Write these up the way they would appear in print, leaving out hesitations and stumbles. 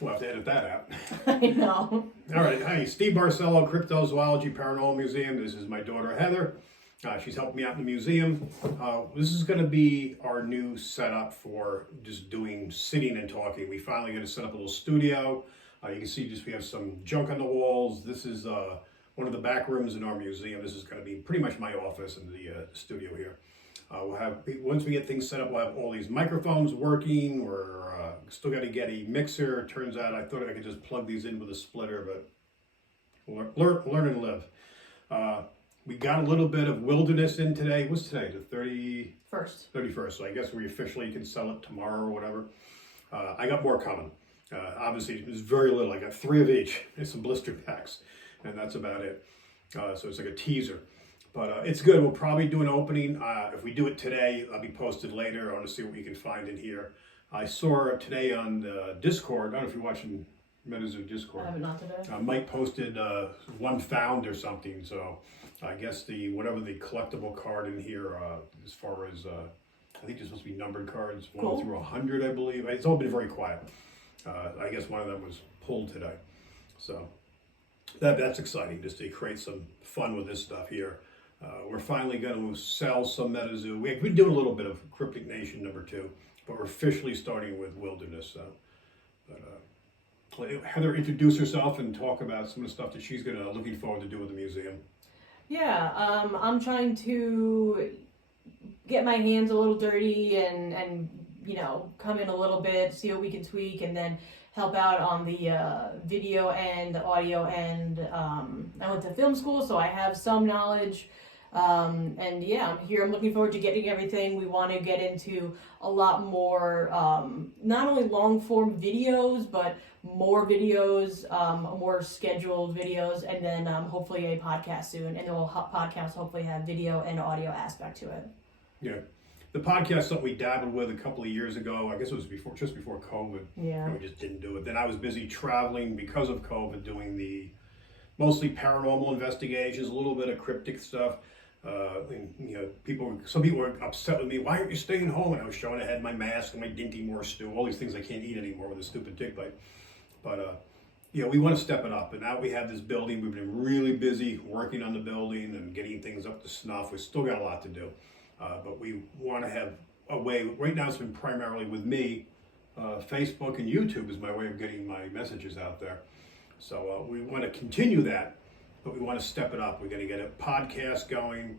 We'll have to edit that out. I know. All right. Hi, Steve Barcelo, Cryptozoology Paranormal Museum. This is my daughter, Heather. She's helped me out in the museum. This is going to be our new setup for just doing sitting and talking. We finally going to set up a little studio. You can see we have some junk on the walls. This is one of the back rooms in our museum. This is going to be pretty much my office in the studio here. We'll have, once we get things set up, we'll have all these microphones working. We're still got to get a mixer. It turns out I thought I could just plug these in with a splitter, but learn and live. We got a little bit of wilderness in today. What's today? The 31st. So I guess we officially can sell it tomorrow or whatever. I got more coming. Obviously, it's very little. I got 3 of each and some blister packs, and that's about it. So it's like a teaser. But it's good. We'll probably do an opening. If we do it today, I'll be posted later. I want to see what we can find in here. I saw today on Discord. I don't know if you're watching MetaZoo Discord. I have it not today. Mike posted one found or something. So I guess whatever the collectible card in here, as far as I think there's supposed to be numbered cards, 1 through 100, I believe. It's all been very quiet. I guess one of them was pulled today. So that's exciting, just to create some fun with this stuff here. We're finally going to sell some MetaZoo. We've been doing a little bit of Cryptic Nation #2, but we're officially starting with Wilderness. Heather, introduce herself and talk about some of the stuff that she's looking forward to do with the museum. Yeah, I'm trying to get my hands a little dirty and come in a little bit, see what we can tweak, and then help out on the video and the audio end. I went to film school, so I have some knowledge. And yeah, I'm here. I'm looking forward to getting everything. We want to get into a lot more, not only long form videos, but more videos, more scheduled videos, and then hopefully a podcast soon. And the podcast hopefully have video and audio aspect to it. Yeah. The podcast something we dabbled with a couple of years ago. I guess it was just before COVID. Yeah. And we just didn't do it. Then I was busy traveling because of COVID, doing the mostly paranormal investigations, a little bit of cryptic stuff. Some people were upset with me. Why aren't you staying home? And I was showing I had my mask and my Dinty Moore stew, all these things I can't eat anymore with a stupid tick bite. But we want to step it up. And now we have this building. We've been really busy working on the building and getting things up to snuff. We still got a lot to do. But we want to have a way. Right now it's been primarily with me. Facebook and YouTube is my way of getting my messages out there. So we want to continue that, but we want to step it up. We're going to get a podcast going.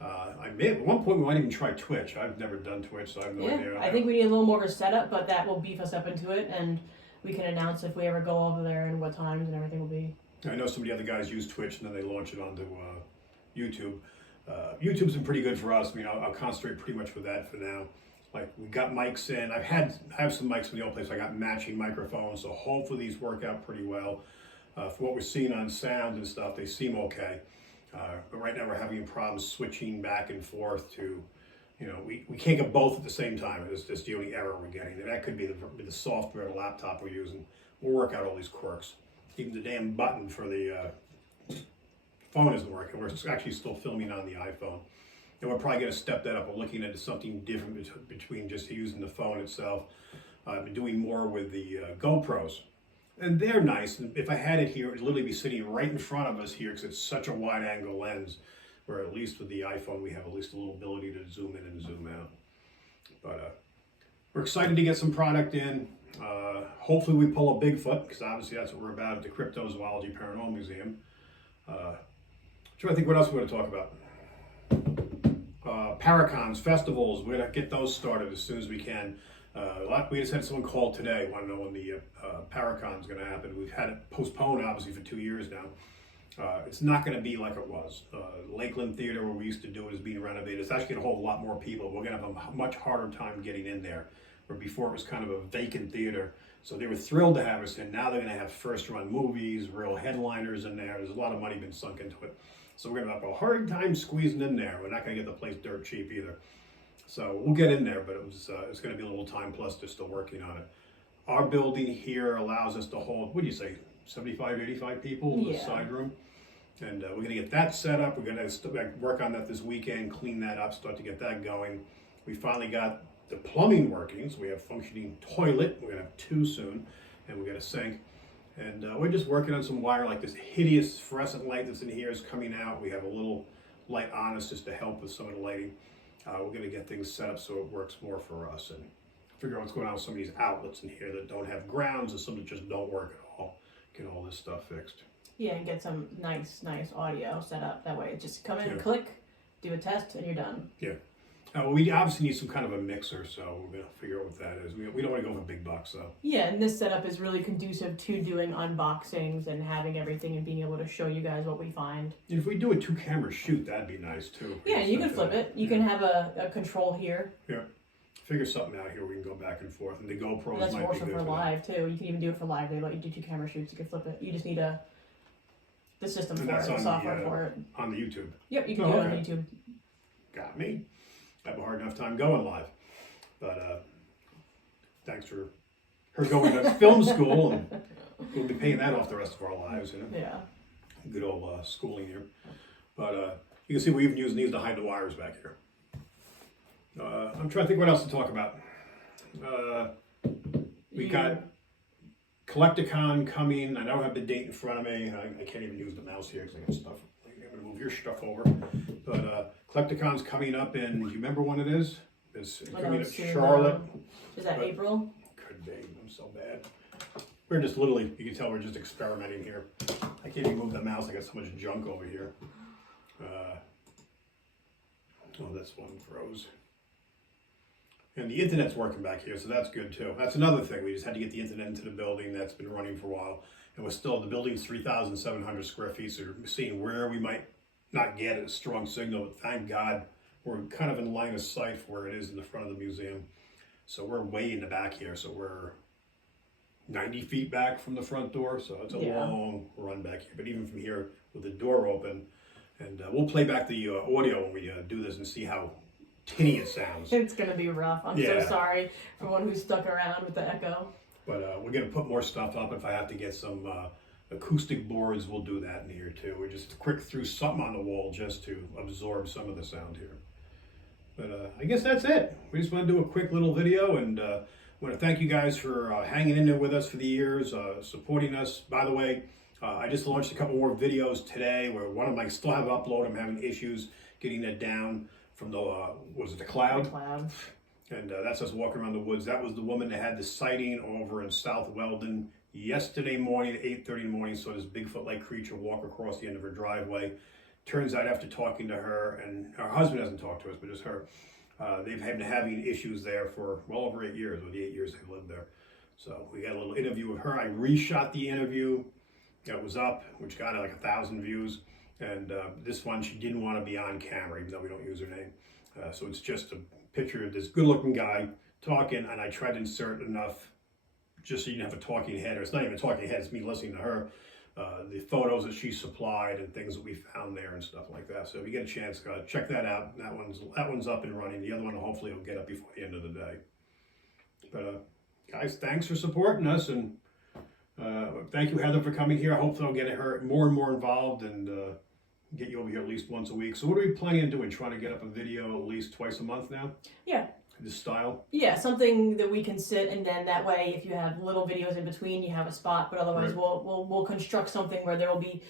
At one point we might even try Twitch. I've never done Twitch, so I have no idea. I think we need a little more of a setup, but that will beef us up into it, and we can announce if we ever go over there and what times and everything will be. I know some of the other guys use Twitch and then they launch it onto YouTube. YouTube's been pretty good for us. I mean, I'll concentrate pretty much with that for now. Like, we got mics in. I have some mics from the old place. I got matching microphones, so hopefully these work out pretty well. For what we're seeing on sound and stuff, they seem okay. But right now we're having problems switching back and forth to, we can't get both at the same time. It's just the only error we're getting. And that could be the software, the laptop we're using. We'll work out all these quirks. Even the damn button for the phone isn't working. We're actually still filming on the iPhone. And we're probably going to step that up. We're looking into something different between just using the phone itself. I've been doing more with the GoPros. And they're nice. And if I had it here, it would literally be sitting right in front of us here because it's such a wide angle lens. Where at least with the iPhone, we have at least a little ability to zoom in and zoom out. But we're excited to get some product in. Hopefully we pull a Bigfoot, because obviously that's what we're about at the Cryptozoology Paranormal Museum. Trying to think what else we're going to talk about. Paracons, festivals, we're going to get those started as soon as we can. We just had someone call today, want to know when the Paracon's going to happen. We've had it postponed, obviously, for 2 years now. It's not going to be like it was. Lakeland Theater, where we used to do it, is being renovated. It's actually going to hold a lot more people. We're going to have a much harder time getting in there. Where before it was kind of a vacant theater. So they were thrilled to have us in. Now they're going to have first-run movies, real headliners in there. There's a lot of money been sunk into it. So we're going to have a hard time squeezing in there. We're not going to get the place dirt cheap either. So we'll get in there, but it's going to be a little time, plus they're still working on it. Our building here allows us to hold, what do you say, 75, 85 people in the side room? And we're going to get that set up. We're going to work on that this weekend, clean that up, start to get that going. We finally got the plumbing working, so we have functioning toilet. We're going to have 2 soon. and we got a sink. And we're just working on some wire, like this hideous fluorescent light that's in here is coming out. We have a little light on us just to help with some of the lighting. We're going to get things set up so it works more for us and figure out what's going on with some of these outlets in here that don't have grounds and some that just don't work at all. Get all this stuff fixed. Yeah, and get some nice audio set up. That way, just come in and click, do a test, and you're done. Yeah. We obviously need some kind of a mixer, so we're going to figure out what that is. We don't want to go for big bucks, though. Yeah, and this setup is really conducive to doing unboxings and having everything and being able to show you guys what we find. If we do a 2-camera shoot, that'd be nice, too. Yeah, you can flip it. You can have a control here. Yeah. Figure something out here. We can go back and forth. And the GoPros That's might be also good for for live, too. You can even do it for live. They let you do 2-camera shoots. You can flip it. You just need the system And for it, that's the on software for it. On the YouTube. Yep, you can do it on YouTube. Got me. I have a hard enough time going live. But thanks for her going to film school, and we'll be paying that off the rest of our lives, you know? Yeah. Good old schooling here. But you can see we're even using these to hide the wires back here. I'm trying to think what else to talk about. We got Collecticon coming. I don't have the date in front of me. I can't even use the mouse here because I got stuff. I'm going to move your stuff over. But Collecticon's coming up in, do you remember when it is? It's coming up Charlotte. Is that April? Could be. I'm so bad. We're just literally, you can tell we're just experimenting here. I can't even move the mouse. I got so much junk over here. Oh, this one froze. And the internet's working back here, so that's good too. That's another thing. We just had to get the internet into the building. That's been running for a while. And we're still, the building's 3,700 square feet, so we're seeing where we might not get a strong signal, but thank God we're kind of in line of sight for where it is in the front of the museum. So we're way in the back here, so we're 90 feet back from the front door, so it's a long run back here. But even from here with the door open, and we'll play back the audio when we do this and see how tinny it sounds. It's going to be rough. I'm so sorry for one who's stuck around with the echo. But we're going to put more stuff up. If I have to get some acoustic boards, we'll do that in here too. We just quick threw something on the wall just to absorb some of the sound here. But I guess that's it. We just want to do a quick little video, and want to thank you guys for hanging in there with us for the years, supporting us. By the way, I just launched a couple more videos today where one of them I still have upload. I'm having issues getting it down from the, was it the cloud? The cloud. And that's us walking around the woods. That was the woman that had the sighting over in South Weldon yesterday morning at 8:30 in the morning. So this Bigfoot-like creature walk across the end of her driveway. Turns out after talking to her, and her husband hasn't talked to us, but just her, they've been having issues there for well over 8 years, or the 8 years they've lived there. So we got a little interview with her. I reshot the interview. It was up, which got like 1,000 views. And this one, she didn't want to be on camera, even though we don't use her name. So it's just a picture of this good-looking guy talking, and I tried to insert enough just so you can have a talking head, or it's not even a talking head, it's me listening to her. The photos that she supplied and things that we found there and stuff like that. So if you get a chance, check that out. That one's up and running. The other one hopefully will get up before the end of the day. But guys, thanks for supporting us, and thank you, Heather, for coming here. I hope I'll get her more and more involved and get you over here at least once a week. So what are we planning on doing? Trying to get up a video at least twice a month now? Yeah. This style? Yeah, something that we can sit, and then that way, if you have little videos in between, you have a spot. But otherwise, we'll construct something where there will be,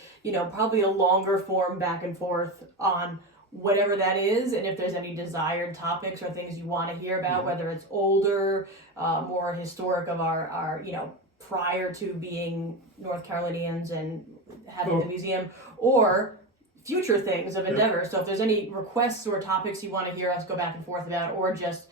probably a longer form back and forth on whatever that is, and if there's any desired topics or things you want to hear about, whether it's older, more historic of our prior to being North Carolinians and having the museum, or future things of endeavor. So if there's any requests or topics you want to hear us go back and forth about, or just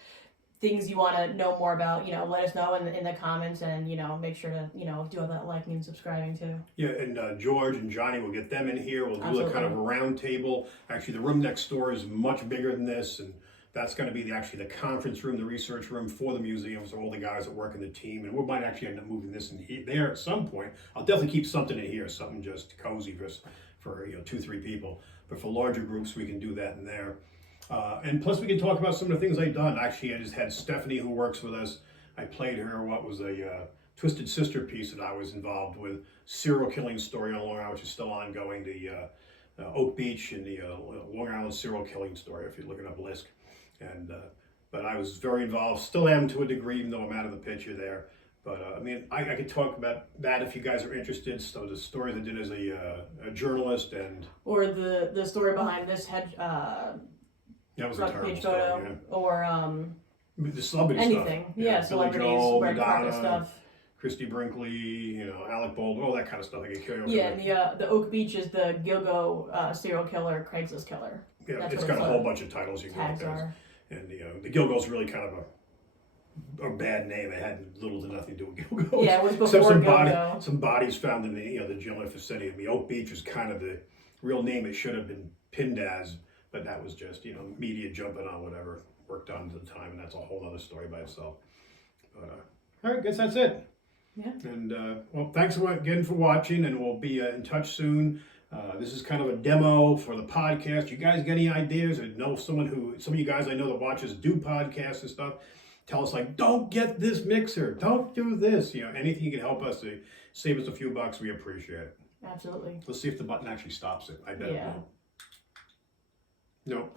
things you want to know more about, let us know in the comments, and make sure to do all that liking and subscribing too. Yeah, and George and Johnny, will get them in here. We'll do a kind of a round table. Actually, the room next door is much bigger than this, and that's going to be the conference room, the research room for the museum, so all the guys that work in the team. And we might actually end up moving this in there at some point. I'll definitely keep something in here, something just cozy for 2-3 people. But for larger groups, we can do that in there. And plus, we can talk about some of the things I've done. Actually, I just had Stephanie, who works with us. I played her what was a Twisted Sister piece that I was involved with. Serial killing story on Long Island, which is still ongoing. The Oak Beach and the Long Island serial killing story, if you look it up, Lisk. And but I was very involved, still am to a degree, even though I'm out of the picture there. But I mean, I could talk about that if you guys are interested. So the stories I did as a journalist, and Or the story behind this head that was a front terrible page story. photo, Yeah. or The celebrity anything. stuff. Yeah, Billy celebrities, Joel, red carpet Madonna, stuff. Christy Brinkley, you know, Alec Baldwin, all that kind of stuff. I get carried away. Yeah, and the Oak Beach is the Gilgo serial killer, Craigslist killer. Yeah, That's it's what got a its whole bunch of titles you can tags look at. are. And you know, the Gilgo's really kind of a bad name. It had little to nothing to do with Gilgo. Yeah, it was Except before some Gilgo. some bodies found in the the General vicinity. The Oak Beach is kind of the real name it should have been pinned as, but that was just media jumping on whatever worked on at the time, and that's a whole other story by itself. But all right, guess that's it. Yeah. And well, thanks again for watching, and we'll be in touch soon. This is kind of a demo for the podcast. You guys got any ideas? I know some of you guys I know that watches do podcasts and stuff. Tell us don't get this mixer, don't do this. Anything you can help us to save us a few bucks, we appreciate it. Absolutely. Let's see if the button actually stops it. I bet Yeah. it won't. No.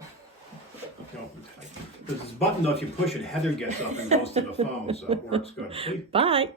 There's this button though. If you push it, Heather gets up and goes to the phone, so it works good. See? Bye.